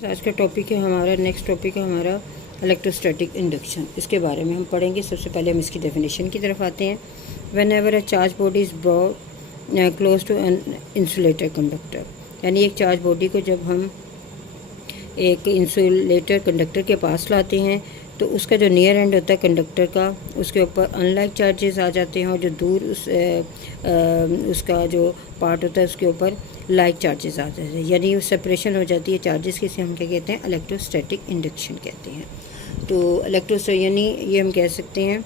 आज का टॉपिक है हमारा, नेक्स्ट टॉपिक है हमारा इलेक्ट्रोस्टैटिक इंडक्शन। इसके बारे में हम पढ़ेंगे। सबसे पहले हम इसकी डेफिनेशन की तरफ आते हैं। Whenever a charge body is brought close to an insulator conductor, यानी एक चार्ज बॉडी को जब हम एक इंसुलेटर कंडक्टर के पास लाते हैं तो उसका जो नियर एंड होता है कंडक्टर का, उसके ऊपर अनलाइक चार्जेस आ जाते हैं, और जो दूर उसका जो पार्ट होता है उसके ऊपर लाइक चार्जेस आ जाते हैं, यानी सेपरेशन हो जाती है चार्जेस की। इसे हम क्या कहते हैं? इलेक्ट्रोस्टैटिक इंडक्शन कहते हैं। तो यानी ये हम कह सकते हैं,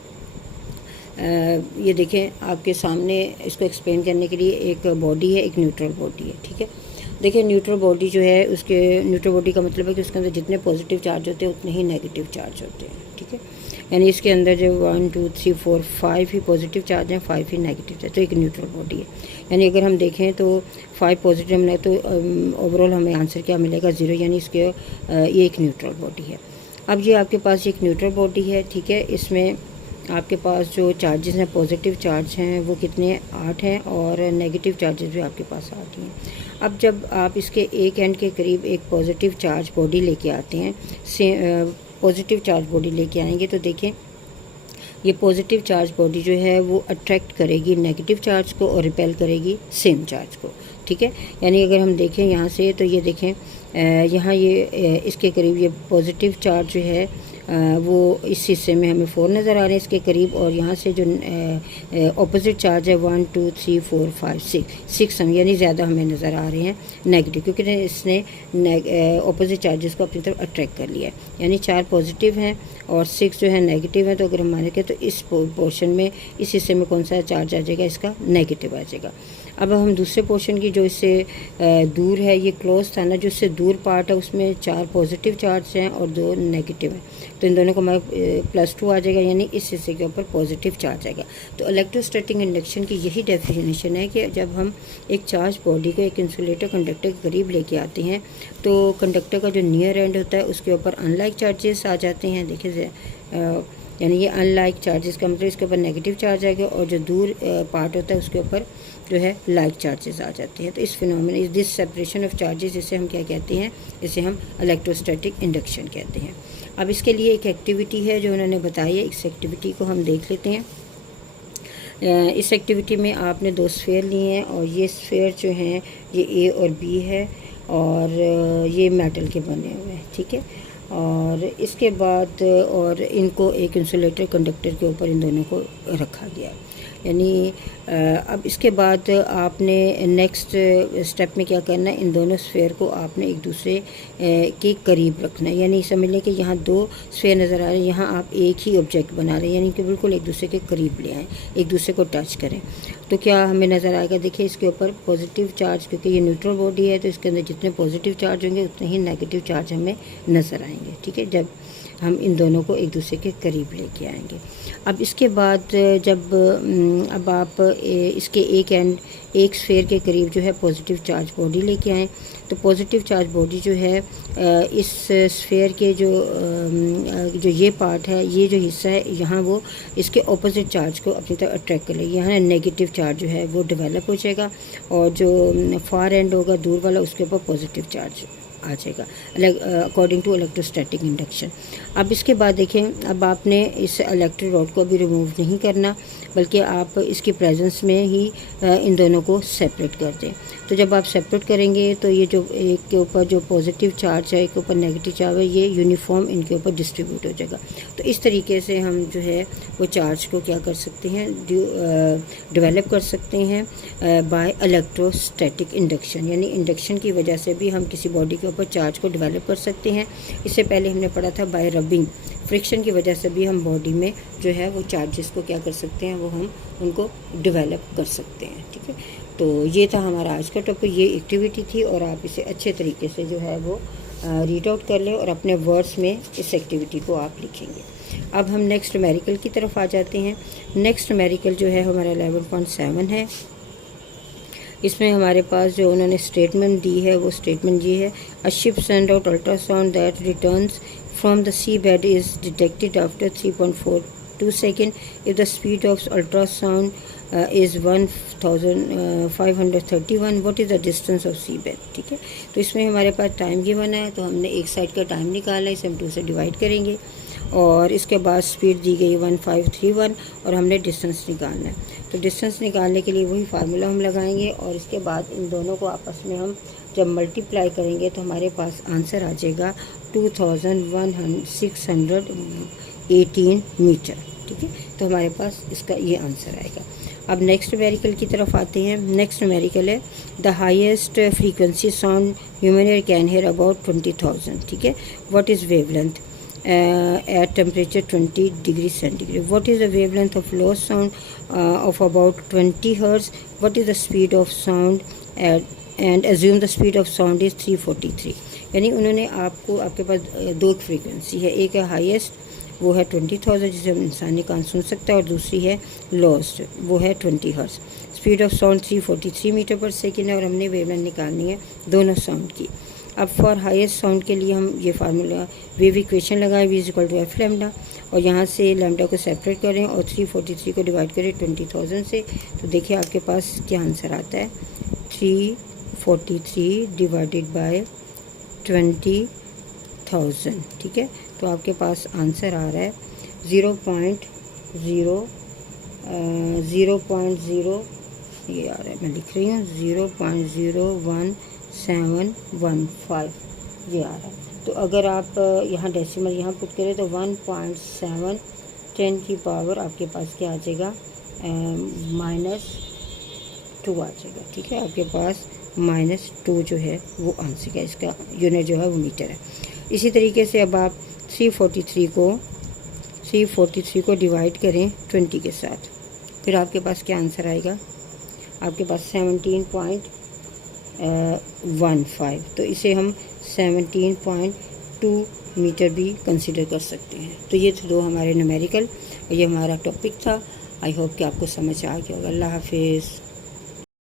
ये देखें आपके सामने, इसको एक्सप्लेन करने के लिए एक बॉडी है, एक न्यूट्रल बॉडी है, ठीक है। देखिए न्यूट्रल बॉडी जो है, उसके न्यूट्रल बॉडी का मतलब है कि उसके अंदर जितने पॉजिटिव चार्ज होते हैं उतने ही नेगेटिव चार्ज होते हैं, ठीक है। यानी इसके अंदर जो 1 2 3 4 5 ही पॉजिटिव चार्ज हैं, 5 ही नेगेटिव चार्ज, तो एक न्यूट्रल बॉडी है। यानी अगर हम देखें तो 5 पॉजिटिव मिले तो ओवरऑल हमें आंसर क्या मिलेगा? 0, यानी इसके ये एक न्यूट्रल बॉडी है। अब ये आपके पास एक न्यूट्रल बॉडी है, ठीक है। इसमें आपके पास जो चार्जेस हैं, पॉजिटिव चार्ज हैं, वो कितने? 8 हैं, और नेगेटिव चार्जेस भी आपके पास 8 हैं। अब जब आप इसके एक एंड के करीब एक पॉजिटिव चार्ज बॉडी लेके आते हैं, पॉजिटिव चार्ज बॉडी लेके आएंगे, तो देखें ये पॉजिटिव चार्ज बॉडी जो है वो अट्रैक्ट करेगी नेगेटिव चार्ज को और रिपेल करेगी सेम चार्ज को, ठीक है। यानी अगर हम देखें यहाँ से, तो ये देखें यहाँ ये इसके करीब ये पॉजिटिव चार्ज जो है वो इस हिस्से में हमें 4 नज़र आ रहे हैं इसके करीब, और यहाँ से जो ऑपोजिट चार्ज है 1 2 3 4 5 6 हम, यानी ज़्यादा हमें नज़र आ रहे हैं नेगेटिव, क्योंकि इसने ऑपोजिट चार्जेस को अपनी तरफ अट्रैक्ट कर लिया है। यानी 4 पॉजिटिव हैं और 6 जो है नेगेटिव है। तो अगर हम माने के, तो इस पोर्शन में, इस हिस्से में कौन सा चार्ज आ जाएगा? इसका नेगेटिव आ जाएगा। अब हम दूसरे पोर्शन की, जो इससे दूर है, ये क्लोज था ना, जो इससे दूर पार्ट है, उसमें 4 पॉजिटिव चार्ज हैं और 2 नेगेटिव हैं, तो इन दोनों को हमारा +2 आ जाएगा, यानी इस हिस्से के ऊपर पॉजिटिव चार्ज आएगा। तो इलेक्ट्रोस्टैटिक इंडक्शन की यही डेफिनेशन है कि जब हम एक चार्ज बॉडी को एक इंसुलेटर कंडक्टर के करीब लेके आते हैं, तो कंडक्टर का जो नियर एंड होता है उसके ऊपर अनलाइक चार्जेस आ जाते हैं। देखिए यानी ये अनलाइक चार्जेस का मतलब इसके ऊपर नेगेटिव चार्ज आएगा, और जो दूर पार्ट होता है उसके ऊपर जो है लाइक चार्जेस आ जाते हैं। तो इस फिनोमेना, इस दिस सेपरेशन ऑफ चार्जेस, इसे हम क्या कहते हैं? इसे हम इलेक्ट्रोस्टैटिक इंडक्शन कहते हैं। अब इसके लिए एक एक्टिविटी है जो उन्होंने बताई है, इस एक्टिविटी को हम देख लेते हैं। इस एक्टिविटी में आपने 2 स्फेयर लिए हैं, और ये स्फेयर जो हैं ये A और B है, और ये मेटल के बने हुए हैं, ठीक है। और इसके बाद और इनको एक इंसुलेटर कंडक्टर के ऊपर इन दोनों को रखा गया है। यानी अब इसके बाद आपने नेक्स्ट स्टेप में क्या करना है? इन दोनों स्फेयर को आपने एक दूसरे के करीब रखना है। यानी समझ लें कि यहाँ 2 स्फेयर नज़र आ रहे हैं, यहाँ आप एक ही ऑब्जेक्ट बना रहे हैं, यानी कि बिल्कुल एक दूसरे के करीब ले आएँ, एक दूसरे को टच करें। तो क्या हमें नज़र आएगा? देखिए इसके ऊपर पॉजिटिव चार्ज, क्योंकि ये न्यूट्रल बॉडी है तो इसके अंदर जितने पॉजिटिव चार्ज होंगे उतने ही नेगेटिव चार्ज हमें नज़र आएंगे, ठीक है, जब हम इन दोनों को एक दूसरे के करीब लेके आएंगे। अब इसके बाद जब अब आप इसके एक स्फेयर के करीब जो है पॉजिटिव चार्ज बॉडी लेके आएँ, तो पॉजिटिव चार्ज बॉडी जो है इस स्फेयर के जो ये पार्ट है, ये जो हिस्सा है, यहाँ वो इसके ऑपोजिट चार्ज को अपनी तरफ अट्रैक्ट कर लेगी। यहाँ नेगेटिव चार्ज जो है वो डेवलप हो जाएगा, और जो फार एंड होगा दूर वाला, उसके ऊपर पॉजिटिव चार्ज आ जाएगा, अकॉर्डिंग टू इलेक्ट्रोस्टैटिक इंडक्शन। अब इसके बाद देखें, अब आपने इस इलेक्ट्रिक रॉड को अभी रिमूव नहीं करना, बल्कि आप इसकी प्रेजेंस में ही इन दोनों को सेपरेट कर दें। तो जब आप सेपरेट करेंगे तो ये जो एक के ऊपर जो पॉजिटिव चार्ज है, एक के ऊपर नेगेटिव चार्ज है, ये यूनिफॉर्म इनके ऊपर डिस्ट्रीब्यूट हो जाएगा। तो इस तरीके से हम जो है वो चार्ज को क्या कर सकते हैं? डेवलप कर सकते हैं बाय इलेक्ट्रोस्टैटिक इंडक्शन। यानी इंडक्शन की वजह से भी हम किसी बॉडी के ऊपर चार्ज को डेवलप कर सकते हैं। इससे पहले हमने पढ़ा था बाय रबिंग, फ्रिक्शन की वजह से भी हम बॉडी में जो है वो चार्जेस को क्या कर सकते हैं? वो हम उनको डेवलप कर सकते हैं, ठीक है। तो ये था हमारा आज का टॉपिक, ये एक्टिविटी थी, और आप इसे अच्छे तरीके से जो है वो रीड आउट कर लें और अपने वर्ड्स में इस एक्टिविटी को आप लिखेंगे। अब हम नेक्स्ट न्यूमेरिकल की तरफ आ जाते हैं। नेक्स्ट न्यूमेरिकल जो है हमारा 11.7 है। इसमें हमारे पास जो उन्होंने स्टेटमेंट दी है वो स्टेटमेंट ये है, a ship send out ultrasound that returns from the sea bed is detected after 3.42 seconds if the speed of ultrasound is 1531, what is the distance of sea bed. ठीक है, तो इसमें हमारे पास टाइम गिवन है, तो हमने एक साइड का टाइम निकालना है, इसे हम 2 से डिवाइड करेंगे और इसके बाद स्पीड दी गई 1531 और हमने डिस्टेंस निकालना है। तो डिस्टेंस निकालने के लिए वही फार्मूला हम लगाएंगे और इसके बाद इन दोनों को आपस में हम जब मल्टीप्लाई करेंगे तो हमारे पास आंसर आ जाएगा 2618 मीटर। ठीक है, तो हमारे पास इसका ये आंसर आएगा। अब नेक्स्ट न्यूमेरिकल की तरफ आते हैं। नेक्स्ट न्यूमेरिकल है the highest frequency sound human ear can hear about 20,000। ठीक है, what is wavelength at temperature 20 degrees centigrade? What is the wavelength of low sound of about 20 hertz? What is the speed of sound and assume the speed of sound is 343। यानी उन्होंने आपके पास दो frequency है, एक है highest वो है 20,000 जिसे हम इंसानी कान सुन सकता है और दूसरी है लोएस्ट वो है 20 hertz. Speed of sound 343 metre per second है और हमने वेवलेंथ निकालनी है दोनों साउंड की। अब फॉर हाईएस्ट साउंड के लिए हम ये फार्मूला वेव इक्वेशन लगाएं, v = f लैम्डा और यहाँ से लैम्डा को सेपरेट करें और 343 को डिवाइड करें 20,000 से। तो देखिए आपके पास क्या आंसर आता है, 343 डिवाइडेड बाय 20,000। ठीक है, तो आपके पास आंसर आ रहा है 0.0 ये आ रहा है, मैं लिख रही हूँ 0.01715 ये आ रहा है। तो अगर आप यहाँ डेसिमल यहाँ पुट करें तो 1.7 10 की पावर आपके पास क्या आ जाएगा, -2 आ जाएगा। ठीक है, आपके पास -2 जो है वो आंसर का इसका यूनिट जो है वो मीटर है। इसी तरीके से अब आप 343 को डिवाइड करें 20 के साथ, फिर आपके पास क्या आंसर आएगा, आपके पास 17.15। तो इसे हम 17.2 मीटर भी कंसिडर कर सकते हैं। तो ये थे दो हमारे न्यूमेरिकल और ये हमारा टॉपिक था। आई होप कि आपको समझ आ गया होगा। अल्लाह हाफिज़।